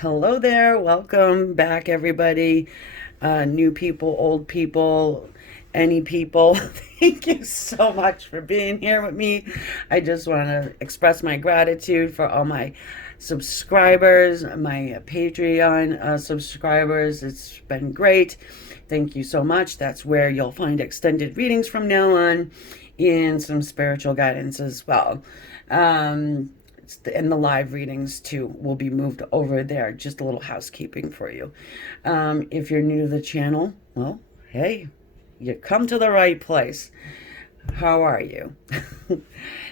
Hello there. Welcome back, everybody. New people, old people, any people. Thank you so much for being here with me. I just want to express my gratitude for all my subscribers, my Patreon subscribers. It's been great. Thank you so much. That's where you'll find extended readings from now on and some spiritual guidance as well. Um, and the live readings too will be moved over there. Just a little housekeeping for you. If you're new to the channel, well, hey, you come to the right place. How are you?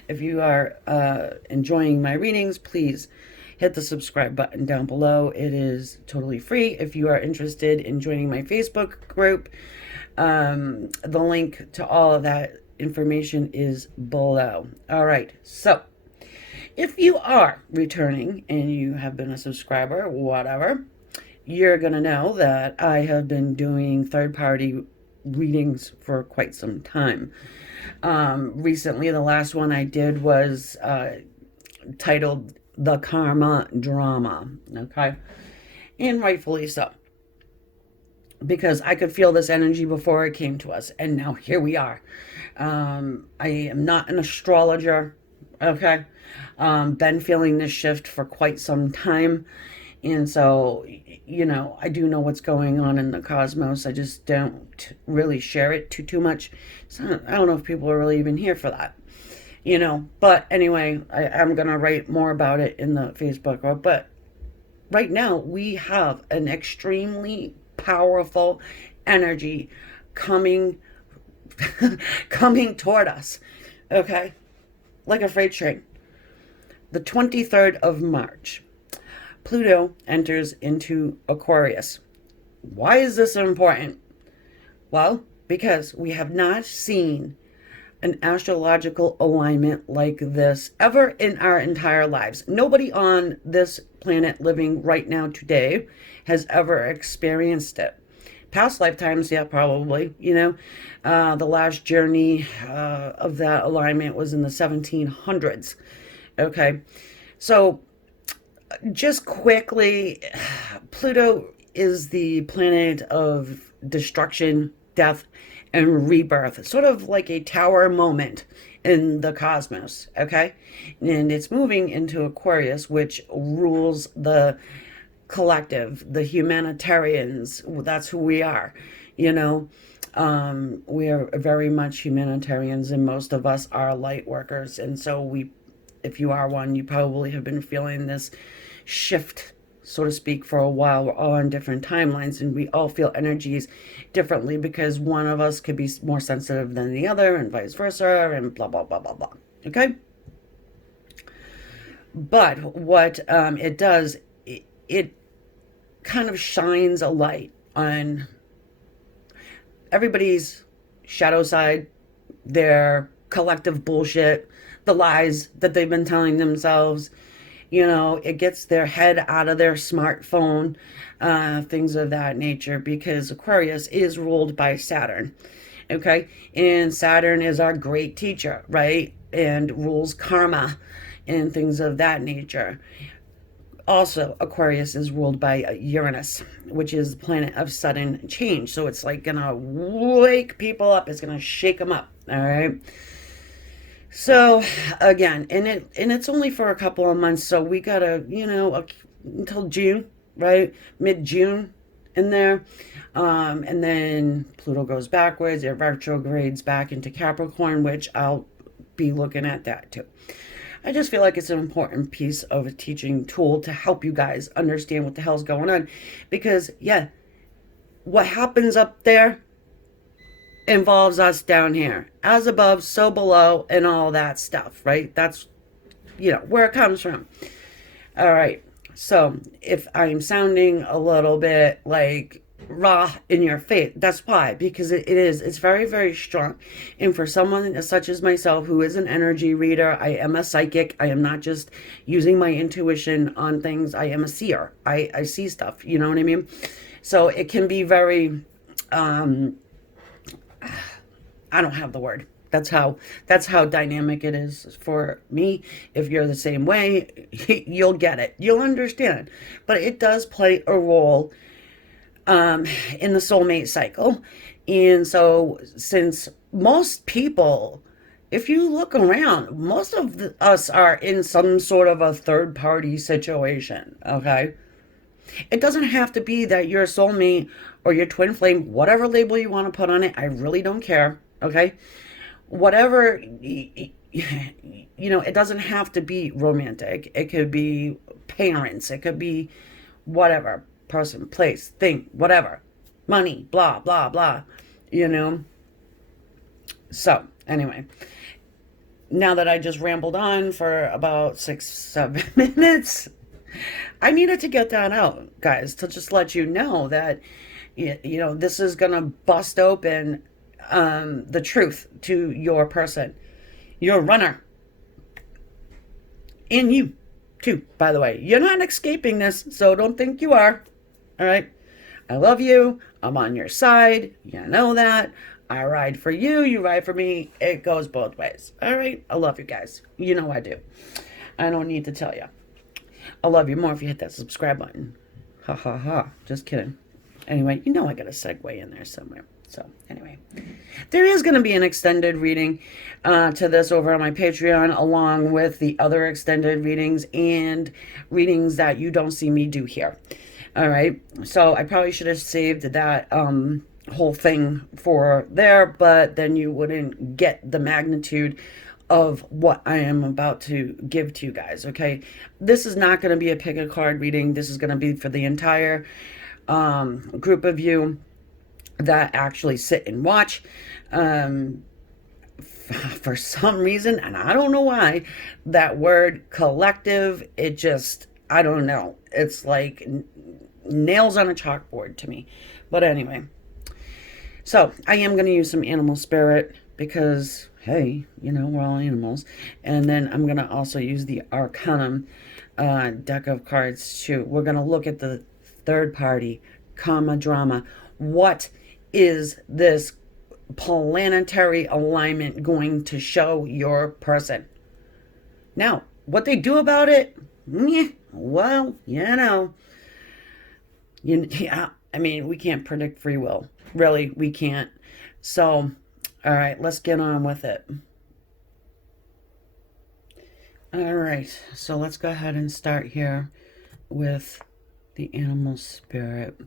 If you are enjoying my readings, please hit the subscribe button down below. It is totally free. If you are interested in joining my Facebook group, the link to all of that information is below. All right, so if you are returning and you have been a subscriber, whatever, you're going to know that I have been doing third-party readings for quite some time. Recently, the last one I did was titled The Karma Drama, okay? And rightfully so, because I could feel this energy before it came to us, and now here we are. I am not an astrologer, okay? Been feeling this shift for quite some time. And so, I do know what's going on in the cosmos. I just don't really share it too much. So I don't know if people are really even here for that, But anyway, I'm going to write more about it in the Facebook group. But right now, we have an extremely powerful energy coming, coming toward us, okay? Like a freight train. The 23rd of March, Pluto enters into Aquarius. Why is this important? Well, because we have not seen an astrological alignment like this ever in our entire lives. Nobody on this planet living right now today has ever experienced it. Past lifetimes, yeah, probably. The last journey of that alignment was in the 1700s. Okay, so just quickly, Pluto is the planet of destruction, death, and rebirth, sort of like a tower moment in the cosmos, okay? And it's moving into Aquarius, which rules the collective, the humanitarians. That's who we are, you know. We are very much humanitarians, and most of us are light workers. And so if you are one, you probably have been feeling this shift, so to speak, for a while. We're all on different timelines, and we all feel energies differently because one of us could be more sensitive than the other, and vice versa, and blah, blah, blah, blah, blah. Okay? But what it does, it kind of shines a light on everybody's shadow side, their collective bullshit, the lies that they've been telling themselves. It gets their head out of their smartphone, things of that nature, because Aquarius is ruled by Saturn. Okay? And Saturn is our great teacher, right? And rules karma and things of that nature. Also, Aquarius is ruled by Uranus, which is the planet of sudden change. So it's like gonna wake people up. It's gonna shake them up. All right. So again, and it's only for a couple of months. So we gotta, until June, right? Mid-June in there. And then Pluto goes backwards. It retrogrades back into Capricorn, which I'll be looking at that too. I just feel like it's an important piece of a teaching tool to help you guys understand what the hell's going on. Because, yeah, what happens up there involves us down here. As above, so below, and all that stuff, right? That's, where it comes from. All right. So, if I'm sounding a little bit like raw in your face, that's why, because it's very, very strong. And for someone such as myself, who is an energy reader, I am a psychic. I am not just using my intuition on things. I am a seer. I see stuff, you know what I mean? So it can be very I don't have the word. That's how dynamic it is for me. If you're the same way, you'll get it. You'll understand. But it does play a role in the soulmate cycle. And so, since most people, if you look around, most of us are in some sort of a third party situation, okay? It doesn't have to be that your soulmate or your twin flame, whatever label you want to put on it, I really don't care, okay? Whatever, it doesn't have to be romantic. It could be parents, it could be whatever, person, place, thing, whatever, money, blah, blah, blah, you know? So, anyway, now that I just rambled on for about 6, 7 minutes, I needed to get that out, guys, to just let you know that, this is going to bust open the truth to your person, your runner, and you, too, by the way. You're not escaping this, so don't think you are, all right? I love you. I'm on your side. You know that. I ride for you. You ride for me. It goes both ways, all right? I love you guys. You know I do. I don't need to tell you. I'll love you more if you hit that subscribe button. Ha ha ha. Just kidding. Anyway, I got a segue in there somewhere. So, anyway, there is going to be an extended reading to this over on my Patreon, along with the other extended readings and readings that you don't see me do here. All right. So, I probably should have saved that whole thing for there, but then you wouldn't get the magnitude of what I am about to give to you guys, okay? This is not going to be a pick a card reading. This is going to be for the entire group of you that actually sit and watch. For some reason, and I don't know why, that word collective, it just, I don't know. It's like nails on a chalkboard to me. But anyway, so I am going to use some animal spirit because, hey, we're all animals. And then I'm going to also use the Arcanum deck of cards too. We're going to look at the third party, karma, drama. What is this planetary alignment going to show your person? Now, what they do about it, well, we can't predict free will. Really, we can't. So, all right, let's get on with it. All right, so let's go ahead and start here with the animal spirit.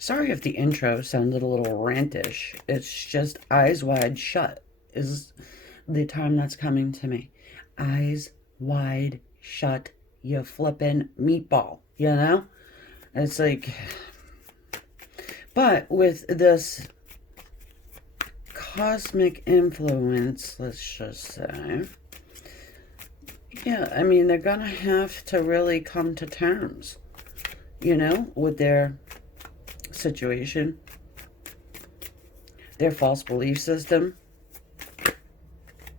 Sorry if the intro sounded a little rantish. It's just eyes wide shut is the term that's coming to me. Eyes wide shut, you flippin' meatball, It's like, but with this cosmic influence, let's just say, they're gonna have to really come to terms, with their situation, their false belief system,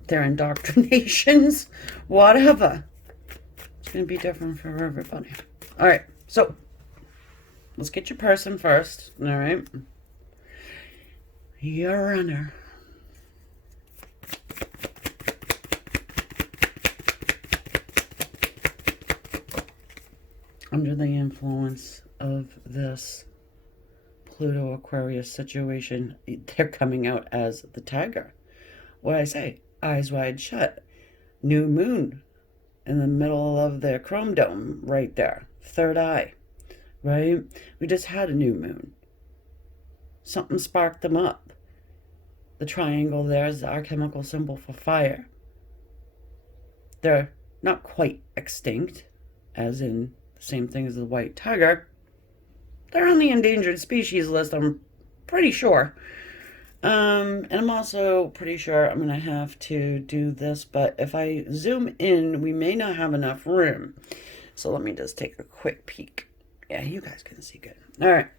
their indoctrinations, whatever. It's going to be different for everybody. All right, so let's get your person first. All right, your runner. Under the influence of this Pluto Aquarius situation, they're coming out as the tiger. What I say? Eyes wide shut. New moon in the middle of their chrome dome right there. Third eye, right? We just had a new moon. Something sparked them up. The triangle there is our chemical symbol for fire. They're not quite extinct, as in the same thing as the white tiger. They're on the endangered species list, I'm pretty sure. And I'm also pretty sure I'm going to have to do this, but if I zoom in, we may not have enough room. So let me just take a quick peek. Yeah, you guys can see good. All right.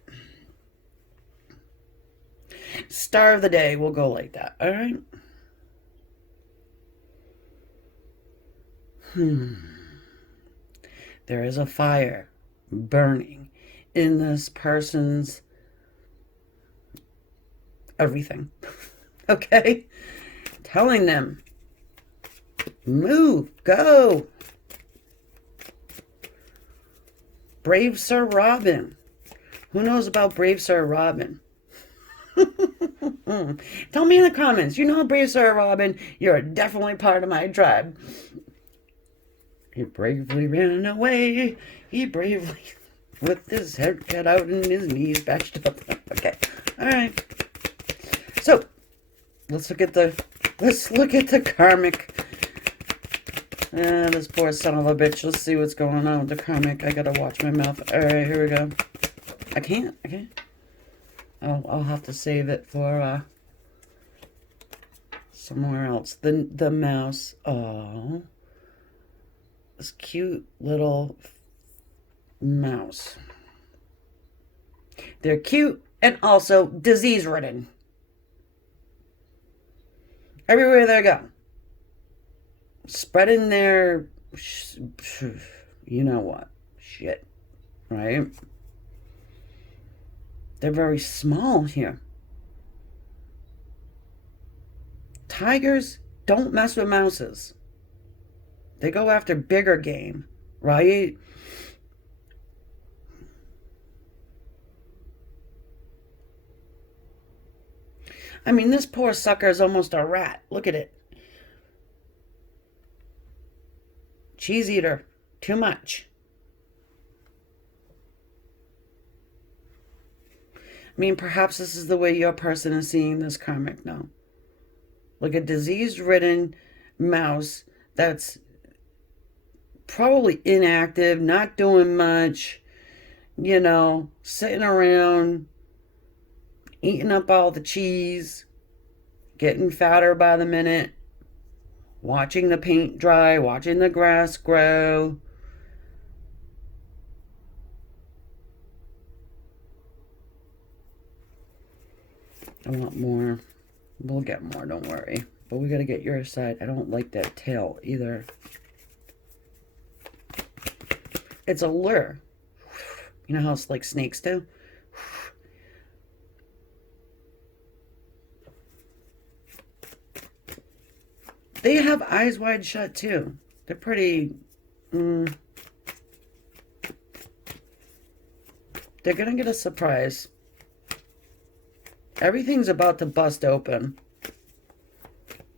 Star of the day, we'll go like that. All right. There is a fire burning in this person's everything. Okay? Telling them, move, go. Brave Sir Robin. Who knows about Brave Sir Robin? Tell me in the comments. You know Brave Sir Robin. You're definitely part of my tribe. He bravely ran away. He bravely, with his head cut out and his knees bashed up. Okay. All right. So, let's look at the karmic. This poor son of a bitch. Let's see what's going on with the karmic. I gotta watch my mouth. All right, here we go. I can't. I'll have to save it for somewhere else. The mouse. Oh, this cute little mouse. They're cute and also disease-ridden. Everywhere they go, spreading their, you know what, shit, right? They're very small here. Tigers don't mess with mouses. They go after bigger game, right? I mean, this poor sucker is almost a rat. Look at it. Cheese eater. Too much. I mean, perhaps this is the way your person is seeing this karmic now. Like a disease-ridden mouse that's probably inactive, not doing much, you know, sitting around, eating up all the cheese, getting fatter by the minute, watching the paint dry, watching the grass grow. I want more. We'll get more, don't worry. But we gotta get your side. I don't like that tail either. It's a lure. You know how it's like snakes do? They have eyes wide shut too. They're pretty... they're gonna get a surprise. Everything's about to bust open.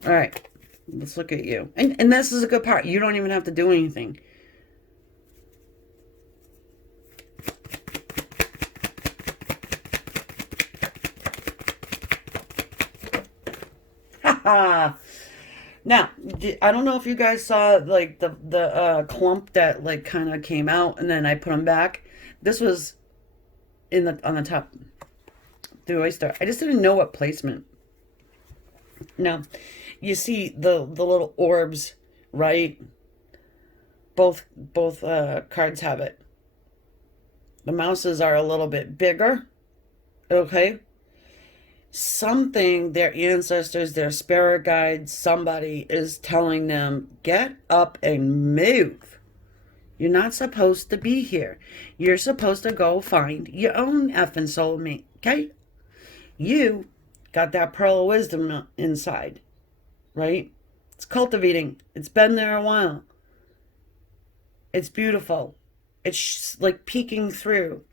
All right, let's look at you. And this is a good part. You don't even have to do anything. Haha. Now, I don't know if you guys saw like the clump that like kind of came out and then I put them back. This was on the top. The oyster. I just didn't know what placement. Now, you see the little orbs, right? Both cards have it. The mouses are a little bit bigger. Okay. Something, their ancestors, their spirit guides, somebody is telling them, get up and move. You're not supposed to be here. You're supposed to go find your own effing soulmate. Okay? You got that pearl of wisdom inside, right? It's cultivating. It's been there a while. It's beautiful. It's like peeking through.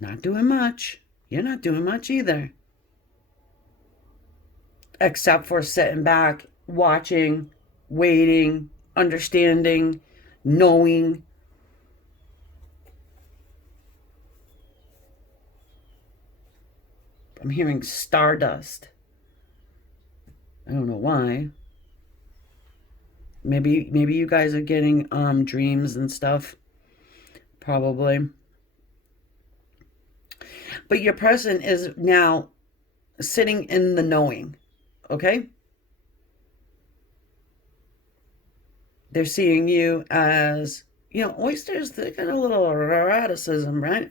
Not doing much. You're not doing much either. Except for sitting back, watching, waiting, understanding, knowing. I'm hearing stardust. I don't know why. Maybe you guys are getting dreams and stuff. Probably. But your person is now sitting in the knowing. Okay? They're seeing you as, you know, oysters, they got a little eroticism, right?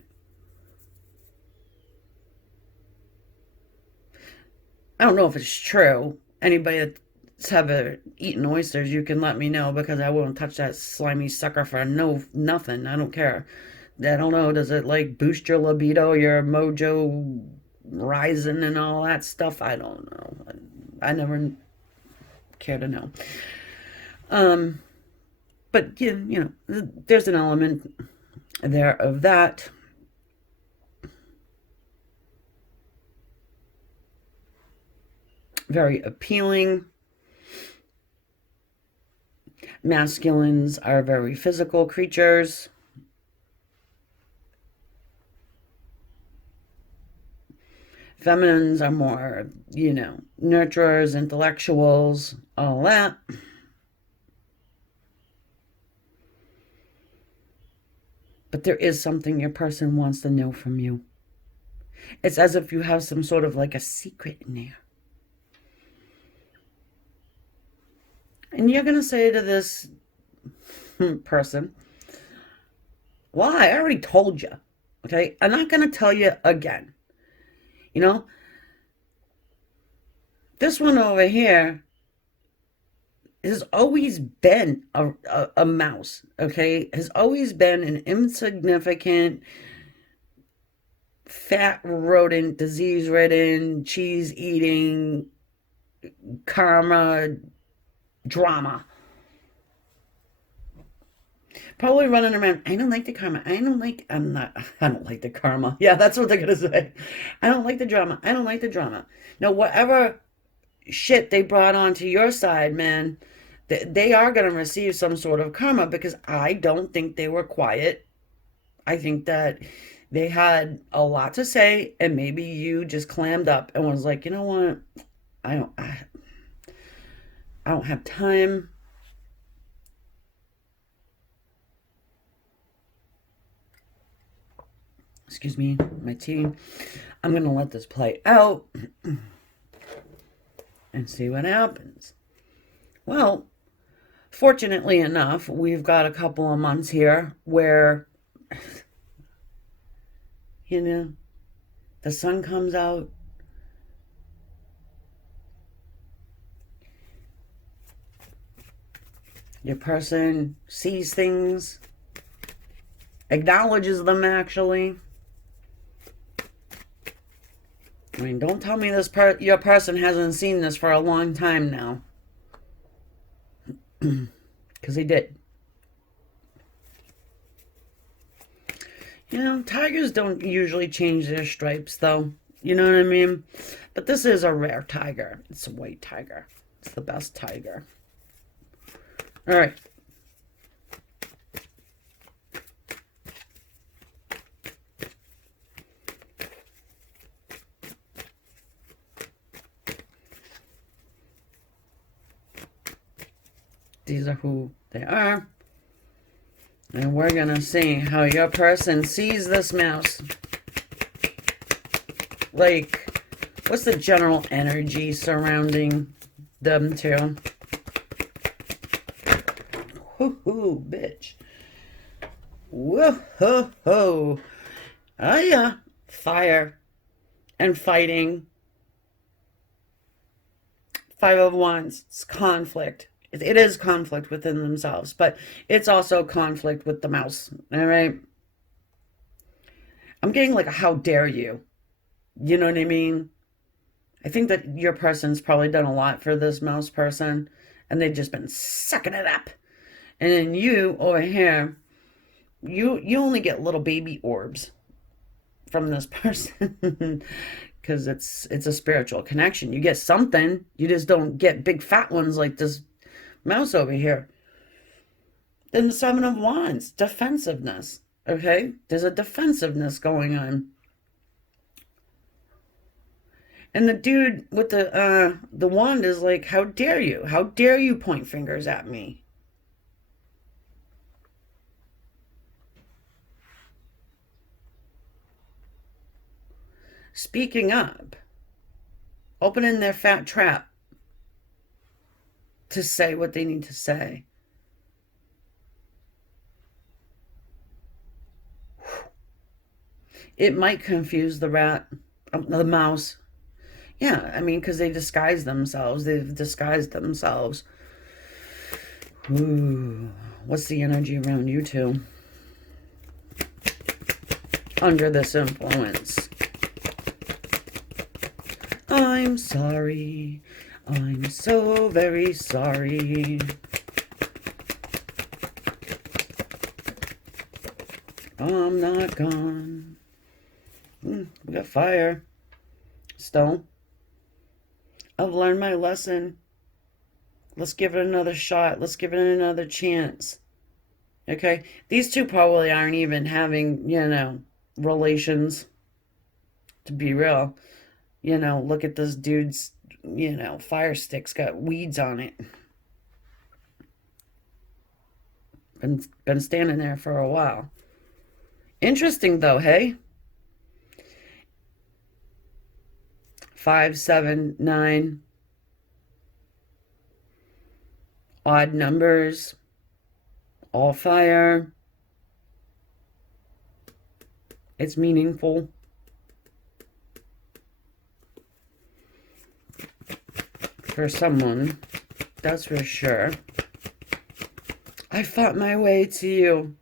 I don't know if it's true. Anybody that's ever eaten oysters, you can let me know because I won't touch that slimy sucker for nothing. I don't care. I don't know, does it like boost your libido, your mojo rising and all that stuff? I don't know. I never care to know. Um, but there's an element there of that. Very appealing. Masculines are very physical creatures. Feminines are more, nurturers, intellectuals, all that. But there is something your person wants to know from you. It's as if you have some sort of like a secret in there. And you're going to say to this person, well, I already told you. Okay? I'm not going to tell you again. This one over here has always been a mouse, okay? Has always been an insignificant, fat rodent, disease-ridden, cheese-eating, karma drama. Probably running around, I don't like the karma. I don't like the karma. Yeah, that's what they're going to say. I don't like the drama. I don't like the drama. Now, whatever shit they brought onto your side, man, they are going to receive some sort of karma, because I don't think they were quiet. I think that they had a lot to say, and maybe you just clammed up and was like, you know what? I don't have time. Excuse me, my tea. I'm going to let this play out and see what happens. Well, fortunately enough, we've got a couple of months here where, the sun comes out. Your person sees things, acknowledges them, actually. I mean, don't tell me your person hasn't seen this for a long time now. Because he did. Tigers don't usually change their stripes, though. You know what I mean? But this is a rare tiger. It's a white tiger. It's the best tiger. All right. These are who they are. And we're going to see how your person sees this mouse. Like, what's the general energy surrounding them two? Woohoo, bitch. Woohoo. Oh, yeah. Fire and fighting. Five of Wands. It's conflict. It is conflict within themselves, but it's also conflict with the mouse. All right. I'm getting like a how dare you. You know what I mean? I think that your person's probably done a lot for this mouse person, and they've just been sucking it up. And then you over here, you only get little baby orbs from this person. Because it's a spiritual connection. You get something. You just don't get big fat ones like this mouse over here. Then the Seven of Wands, defensiveness. Okay, there's a defensiveness going on. And the dude with the wand is like, how dare you? How dare you point fingers at me? Speaking up, opening their fat trap to say what they need to say. It might confuse the mouse. Yeah, I mean, because they disguise themselves. They've disguised themselves. Ooh, what's the energy around you two? under this influence. I'm sorry. I'm so very sorry. I'm not gone. We got fire. Stone. I've learned my lesson. Let's give it another shot. Let's give it another chance. Okay? These two probably aren't even having, relations. To be real. Look at this dude's, fire stick's got weeds on it. Been standing there for a while. Interesting though, hey? 5, 7, 9. Odd numbers. All fire. It's meaningful. For someone, that's for sure. I fought my way to you.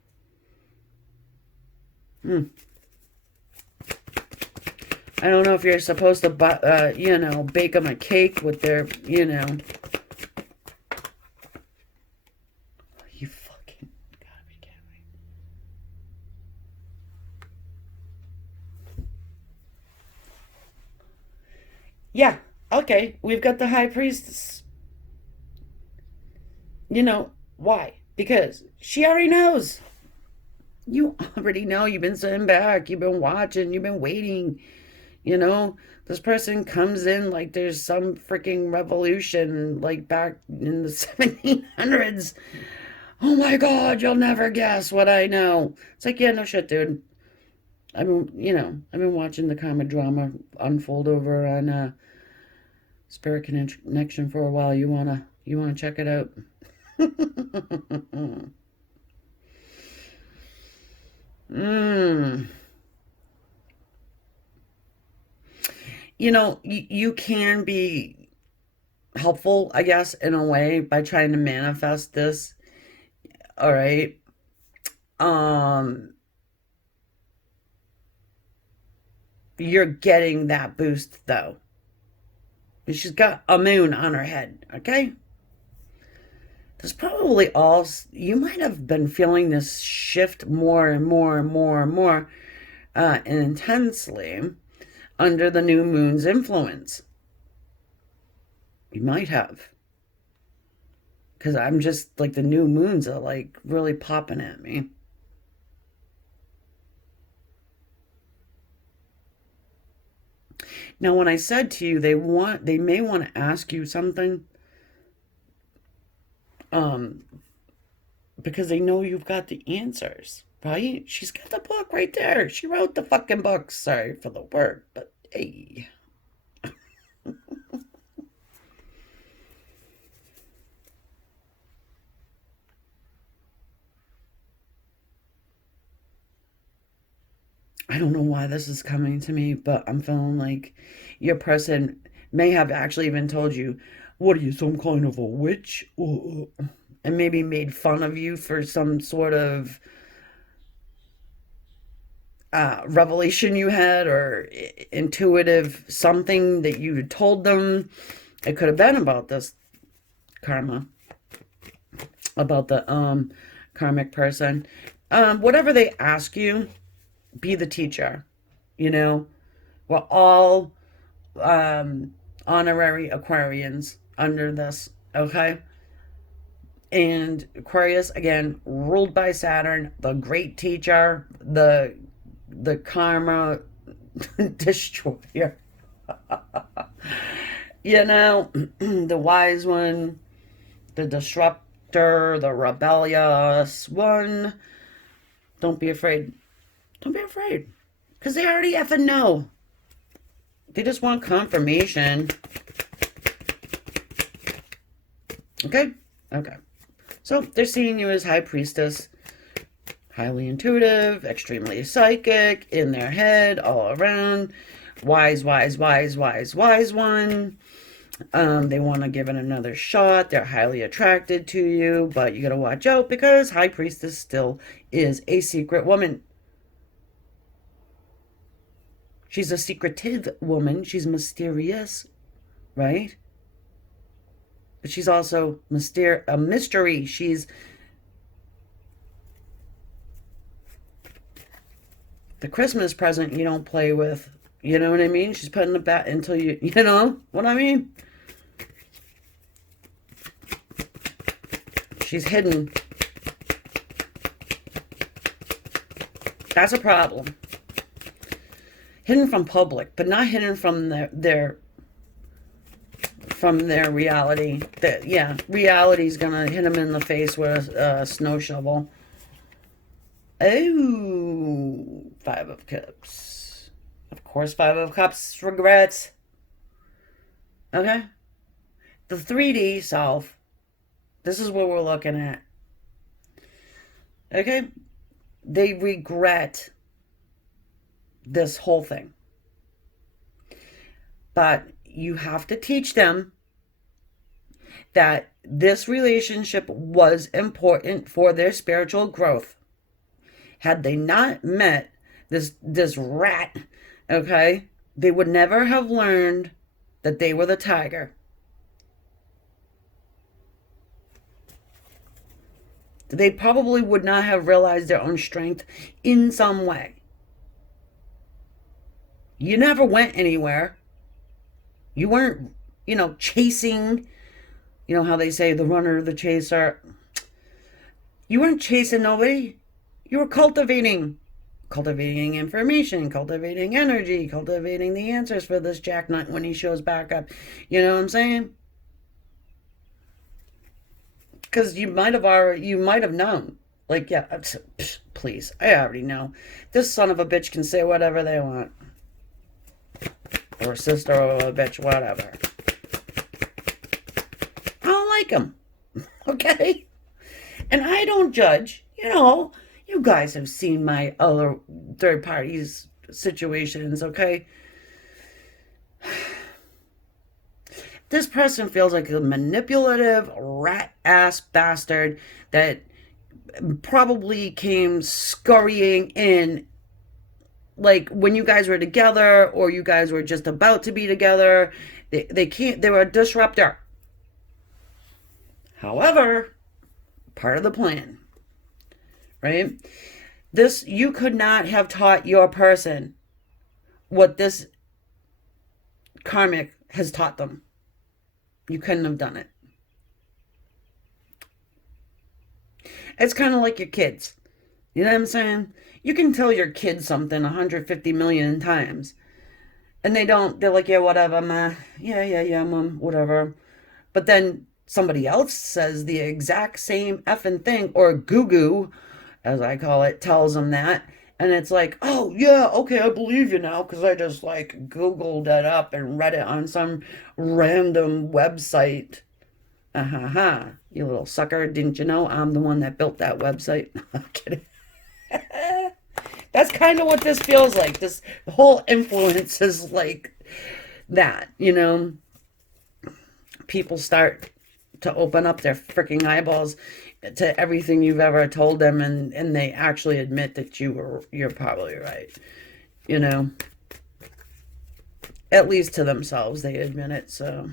I don't know if you're supposed to, bake them a cake with their, You fucking gotta be kidding me. Yeah, okay, we've got the High Priestess. Why? Because she already knows. You already know. You've been sitting back. You've been watching. You've been waiting. This person comes in like there's some freaking revolution, like back in the 1700s. Oh my God, you'll never guess what I know. It's like, yeah, no shit, dude. I've been watching the karma drama unfold over on Spirit Connection for a while. You wanna check it out? You can be helpful, I guess, in a way by trying to manifest this. All right. You're getting that boost though. She's got a moon on her head, okay? There's probably you might have been feeling this shift more and more and more and more intensely under the new moon's influence. You might have. Because I'm just like, the new moons are like really popping at me. Now, when I said to you, they may want to ask you something, because they know you've got the answers, right? She's got the book right there. She wrote the fucking book. Sorry for the word, but hey. I don't know why this is coming to me, but I'm feeling like your person may have actually even told you, what are you, some kind of a witch? And maybe made fun of you for some sort of revelation you had, or intuitive something that you told them. It could have been about this karma, about the karmic person. Whatever they ask you, be the teacher. We're all honorary Aquarians under this, okay? And Aquarius, again, ruled by Saturn, the great teacher, the karma destroyer. The wise one, the disruptor, the rebellious one. Don't be afraid. Don't be afraid. Because they already effing know. They just want confirmation. Okay? Okay. So they're seeing you as High Priestess. Highly intuitive, extremely psychic, in their head, all around. Wise, wise, wise, wise, wise one. They want to give it another shot. They're highly attracted to you, but you got to watch out because High Priestess still is a secret woman. She's a secretive woman. She's mysterious, right? But she's also a mystery. She's the Christmas present you don't play with. You know what I mean? She's putting it back until you know what I mean? She's hidden. That's a problem. Hidden from public, but not hidden from their reality. That, yeah, reality's gonna hit them in the face with a snow shovel. Oh, Five of Cups. Of course, Five of Cups, regrets. Okay? The 3D self, this is what we're looking at. Okay? They regret this whole thing. But you have to teach them that this relationship was important for their spiritual growth. Had they not met this rat, okay, they would never have learned that they were the tiger. They probably would not have realized their own strength in some way. You never went anywhere. You weren't, chasing, how they say the runner, the chaser. You weren't chasing nobody. You were cultivating information, cultivating energy, cultivating the answers for this jackknut when he shows back up. You know what I'm saying? Because you might have known. Like, yeah, please, I already know. This son of a bitch can say whatever they want. Or sister of a bitch, whatever. I don't like him. Okay? And I don't judge. You guys have seen my other third parties situations, okay? This person feels like a manipulative rat-ass bastard that probably came scurrying in like when you guys were together or you guys were just about to be together. They were a disruptor. However, part of the plan, right? You could not have taught your person what this karmic has taught them. You couldn't have done it. It's kind of like your kids. You know what I'm saying? You can tell your kids something 150 million times. And they're like, yeah, whatever, ma. Yeah, mom, whatever. But then somebody else says the exact same effing thing, or goo-goo, as I call it, tells them that. And it's like, oh, yeah, okay, I believe you now, because I just, Googled it up and read it on some random website. You little sucker. Didn't you know I'm the one that built that website? I'm kidding. That's kind of what this feels like. The whole influence is like that, People start to open up their freaking eyeballs to everything you've ever told them, and they actually admit that you're probably right. At least to themselves, they admit it. So,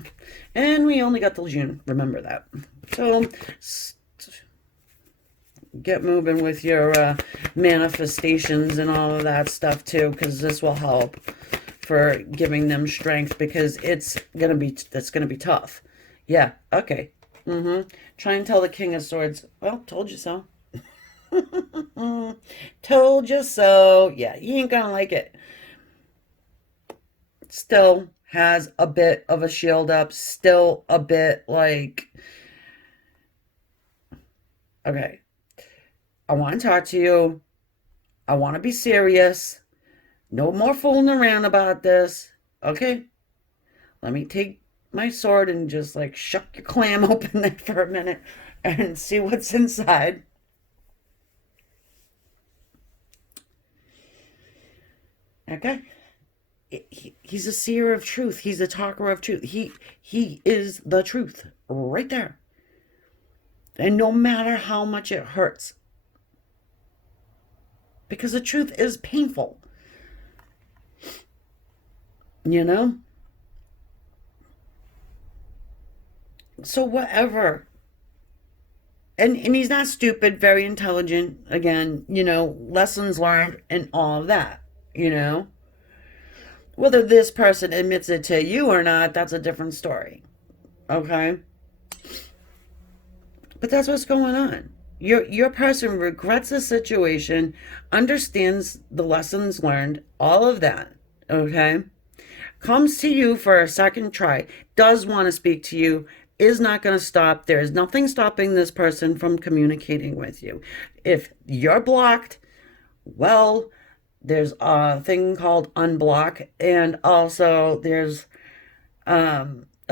and we only got till June. Remember that. So, get moving with your manifestations and all of that stuff too, because this will help for giving them strength, because it's gonna be tough. Yeah. Okay. Try and tell the King of Swords. Well, told you so. Told you so. Yeah, you ain't gonna like it. Still has a bit of a shield up. Still a bit like, okay, I want to talk to you. I want to be serious. No more fooling around about this. Okay? Let me take my sword and just shuck your clam open there for a minute and see what's inside. Okay? He's a seer of truth. He's a talker of truth. He is the truth right there. And no matter how much it hurts, because the truth is painful. you know? So whatever. And he's not stupid, very intelligent. Again, lessons learned and all of that, you know? Whether this person admits it to you or not, that's a different story. Okay? But that's what's going on. Your person regrets the situation, understands the lessons learned, all of that. Okay? Comes to you for a second try, does want to speak to you, is not going to stop. There is nothing stopping this person from communicating with you. If you're blocked, well, there's a thing called unblock, and also there's a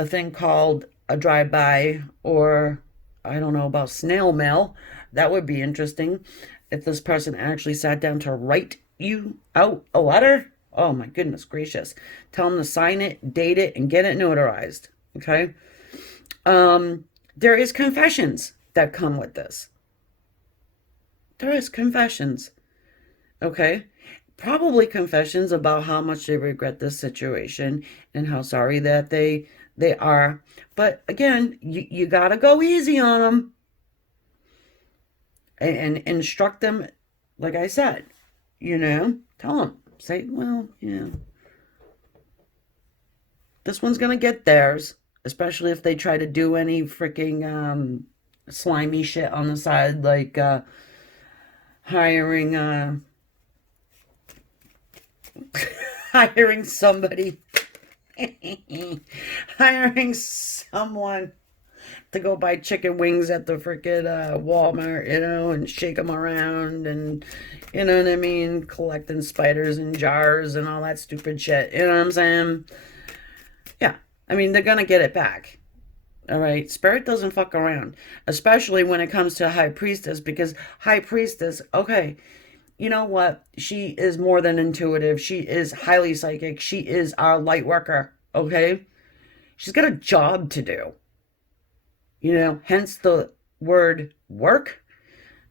thing called a drive-by, or I don't know about snail mail. That would be interesting if this person actually sat down to write you out a letter. Oh my goodness gracious. Tell them to sign it, date it, and get it notarized. Okay. There is confessions that come with this. There is confessions. Okay. Probably confessions about how much they regret this situation and how sorry that they are. But again, you gotta go easy on them and instruct them, like I said, tell them, say, well, this one's gonna get theirs, especially if they try to do any freaking slimy shit on the side, like hiring hiring somebody, hiring someone to go buy chicken wings at the freaking Walmart, and shake them around, and you know what I mean, collecting spiders in jars and all that stupid shit. You know what I'm saying? Yeah, I mean they're gonna get it back. All right, spirit doesn't fuck around, especially when it comes to High Priestess, because High Priestess, okay, you know what? She is more than intuitive. She is highly psychic. She is our light worker, okay? She's got a job to do, hence the word work,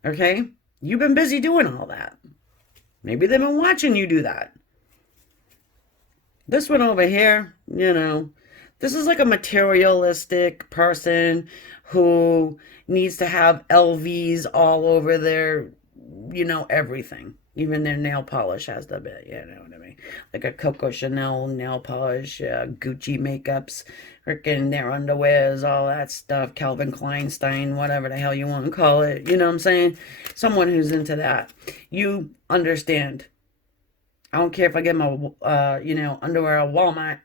okay? You've been busy doing all that. Maybe they've been watching you do that. This one over here, this is like a materialistic person who needs to have LVs all over their, everything. Even their nail polish has the bit, you know what I mean? Like a Coco Chanel nail polish, Gucci makeups, freaking their underwears, all that stuff, Calvin Kleinstein, whatever the hell you want to call it. You know what I'm saying? Someone who's into that. You understand. I don't care if I get my, underwear at Walmart.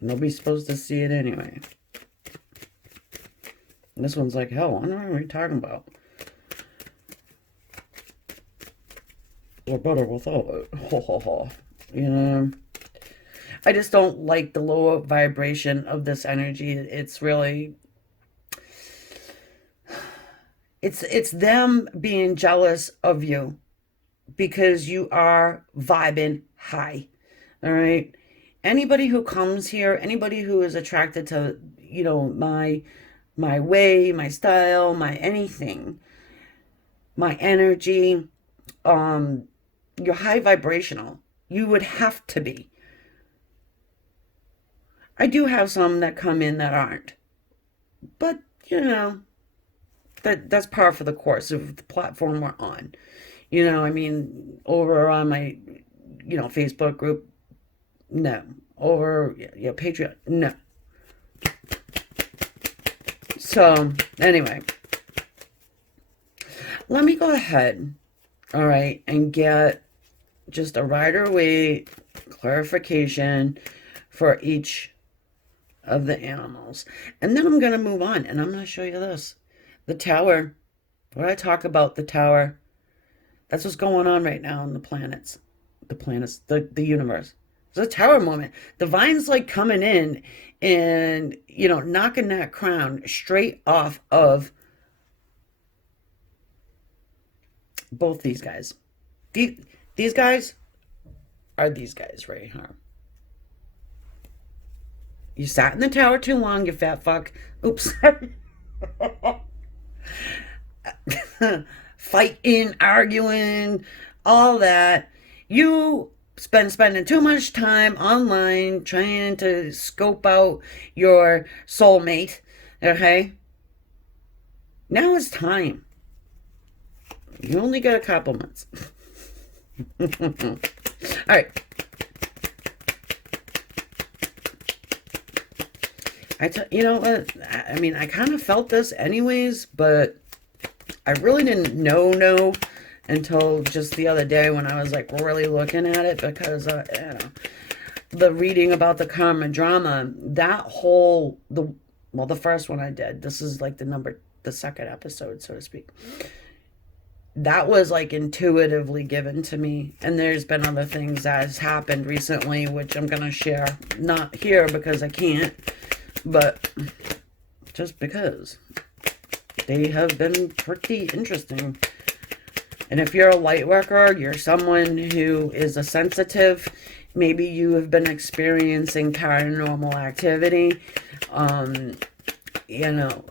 Nobody's supposed to see it anyway. And this one's like, hell, I don't know what you're talking about. They're better without it. Ho, ho, ho. I just don't like the lower vibration of this energy. It's really, it's them being jealous of you because you are vibing high. All right. Anybody who comes here, anybody who is attracted to, my way, my style, my anything, my energy, you're high vibrational. You would have to be. I do have some that come in that aren't. But, that's par for the course of the platform we're on. I mean, over on my, Facebook group, no. Over, Patreon, no. So, anyway, let me go ahead, all right, and get just a Rider-Waite clarification for each of the animals. And then I'm going to move on, and I'm going to show you this. The tower. What I talk about, the tower, that's what's going on right now in the planets. The universe. It's a tower moment. Divine's like coming in and, knocking that crown straight off of both these guys. These guys are these guys right here. You sat in the tower too long, you fat fuck. Oops. Fighting, arguing, all that. You spending too much time online trying to scope out your soulmate, okay? Now it's time. You only got a couple months. All right. You know what? I mean, I kind of felt this anyways, but I really didn't know until just the other day when I was like really looking at it, because you know, the reading about the karma drama, that whole the first one I did. This is like the second episode, so to speak. That was like intuitively given to me, and there's been other things that has happened recently which I'm gonna share, not here because I can't, but just because they have been pretty interesting. And if you're a light worker, you're someone who is a sensitive, maybe you have been experiencing paranormal activity, you know,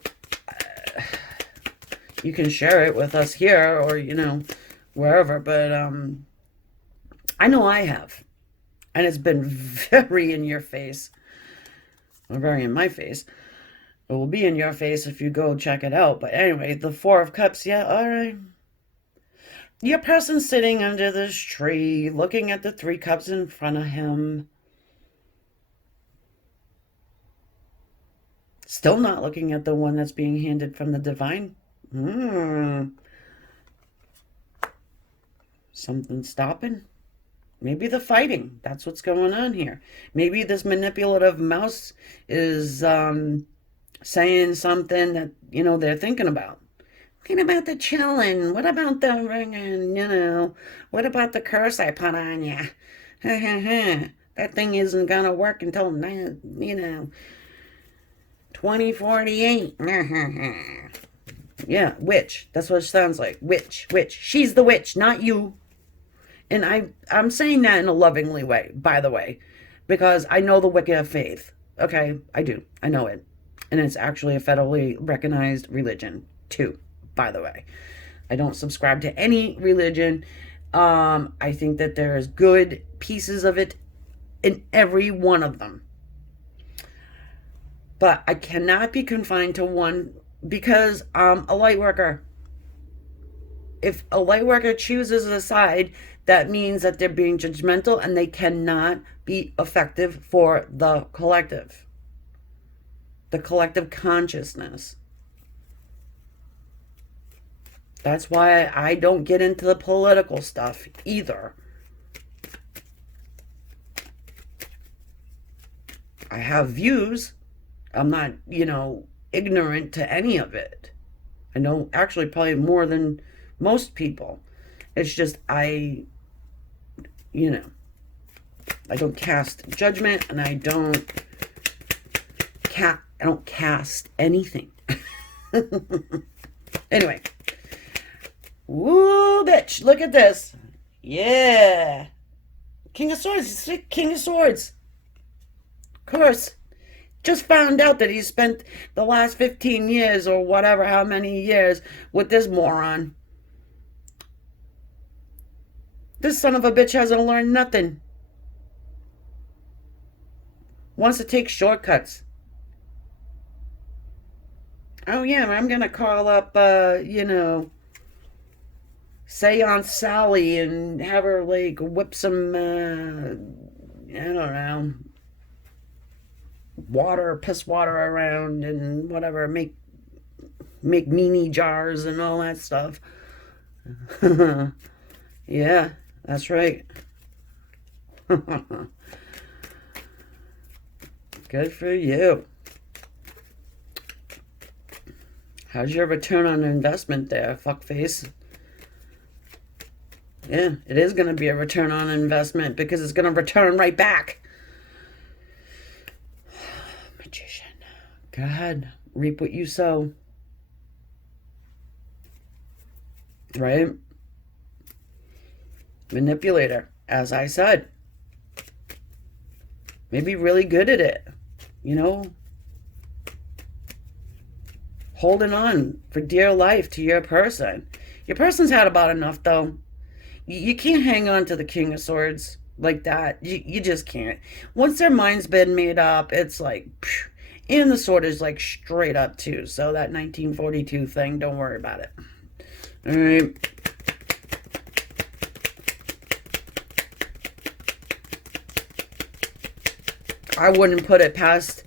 you can share it with us here or, you know, wherever. But I know I have. And it's been very in your face. Or very in my face. It will be in your face if you go check it out. But anyway, the Four of Cups, yeah, all right. Your person's sitting under this tree, looking at the Three Cups in front of him. Still not looking at the one that's being handed from the divine. Something stopping. Maybe the fighting. That's what's going on here. Maybe this manipulative mouse is saying something that, you know, they're thinking about. What about the chilling? What about the ringing? You know, what about the curse I put on you? That thing isn't gonna work until, you know, 2048. Yeah, witch. That's what it sounds like. Witch. She's the witch, not you. And I'm saying that in a lovingly way, by the way, because I know the Wicca of faith. Okay, I do. I know it. And it's actually a federally recognized religion, too, by the way. I don't subscribe to any religion. I think that there is good pieces of it in every one of them. But I cannot be confined to one because I'm a light worker. If a light worker chooses a side, that means that they're being judgmental and they cannot be effective for the collective consciousness. That's why I don't get into the political stuff either. I have views. I'm not, you know, ignorant to any of it. I know actually probably more than most people. It's just you know, I don't cast judgment, and I don't cast anything. Anyway. Woo, bitch, look at this. Yeah. King of Swords. King of Swords. Of course. Just found out that he spent the last 15 years or whatever, how many years, with this moron. This son of a bitch hasn't learned nothing. Wants to take shortcuts. Oh, yeah, I'm going to call up, you know, Seance Sally and have her, like, whip some, I don't know, piss water around and whatever, make meanie jars and all that stuff. Yeah, that's right. Good for you. How's your return on investment there, fuckface? Yeah, it is going to be a return on investment because it's going to return right back. Magician. Go ahead. Reap what you sow. Right? Manipulator, as I said. Maybe really good at it. You know? Holding on for dear life to your person. Your person's had about enough, though. You can't hang on to the King of Swords like that. You just can't. Once their mind's been made up, it's like, phew. And the sword is like straight up too. So that 1942 thing, don't worry about it. All right. I wouldn't put it past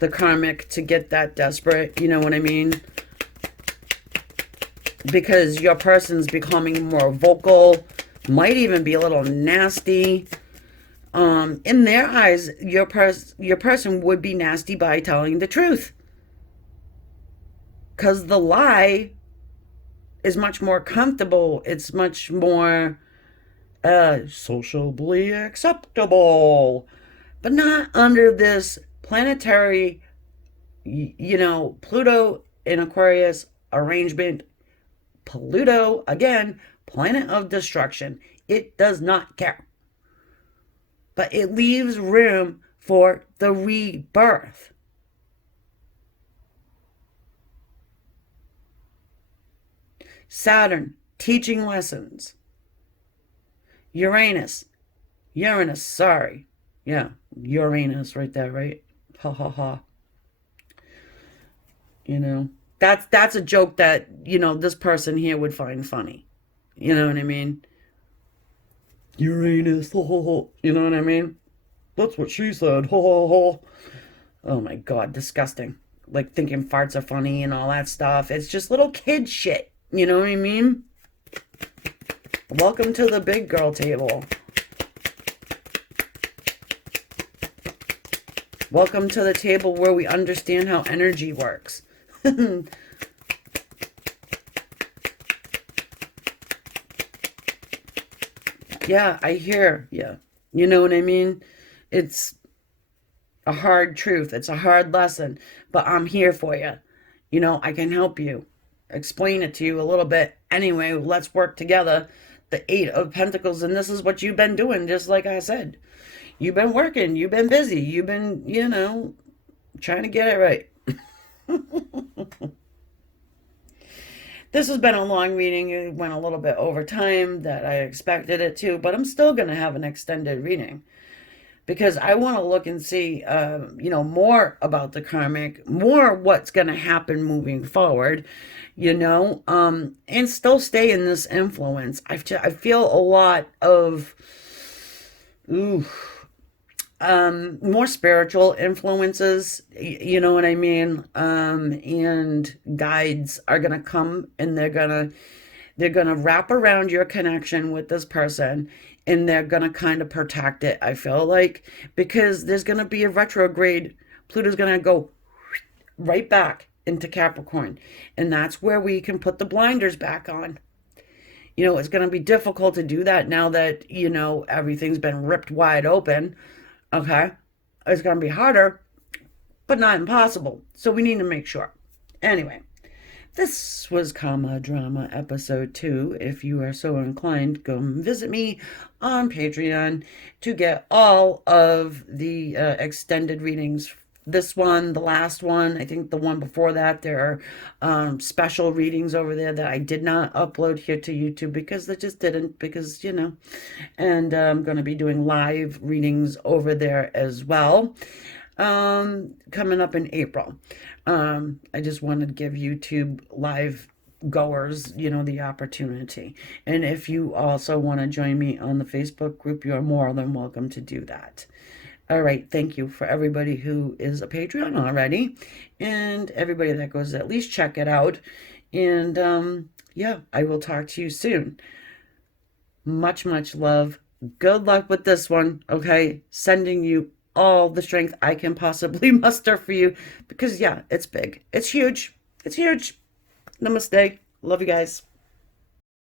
the karmic to get that desperate. You know what I mean? Because your person's becoming more vocal, might even be a little nasty. In their eyes, your person would be nasty by telling the truth. Because the lie is much more comfortable. It's much more socially acceptable. But not under this planetary, Pluto in Aquarius arrangement. Pluto, again, planet of destruction. It does not care. But it leaves room for the rebirth. Saturn, teaching lessons. Uranus, sorry. Yeah, Uranus right there, right? Ha ha ha. That's a joke that, this person here would find funny. You know what I mean? Uranus, ho ho ho. You know what I mean? That's what she said. Ho ho ho. Oh my god, disgusting. Like thinking farts are funny and all that stuff. It's just little kid shit. You know what I mean? Welcome to the big girl table. Welcome to the table where we understand how energy works. Yeah, I hear you. You know what I mean? It's a hard truth. It's a hard lesson, but I'm here for you. I can help you. Explain it to you a little bit. Anyway, let's work together. The Eight of Pentacles, and this is what you've been doing, just like I said. You've been working. You've been busy. You've been, trying to get it right. This has been a long reading. It went a little bit over time that I expected it to, but I'm still going to have an extended reading because I want to look and see, more about the karmic, more what's going to happen moving forward, and still stay in this influence. I feel a lot of, more spiritual influences, you know what I mean? And guides are gonna come and they're gonna wrap around your connection with this person, and they're gonna kind of protect it, I feel like, because there's gonna be a retrograde. Pluto's gonna go right back into Capricorn, and that's where we can put the blinders back on. It's going to be difficult to do that now that, everything's been ripped wide open. Okay? It's going to be harder, but not impossible. So we need to make sure. Anyway, this was Karma Drama episode 2. If you are so inclined, go visit me on Patreon to get all of the extended readings. This one, the last one, I think the one before that, there are special readings over there that I did not upload here to YouTube because they just didn't, because, and I'm going to be doing live readings over there as well, coming up in April. I just wanted to give YouTube live goers, the opportunity. And if you also want to join me on the Facebook group, you're more than welcome to do that. All right, thank you for everybody who is a Patreon already, and everybody that goes to at least check it out. And yeah, I will talk to you soon. Much, much love. Good luck with this one, okay? Sending you all the strength I can possibly muster for you, because yeah, it's big. It's huge. It's huge. Namaste. Love you guys.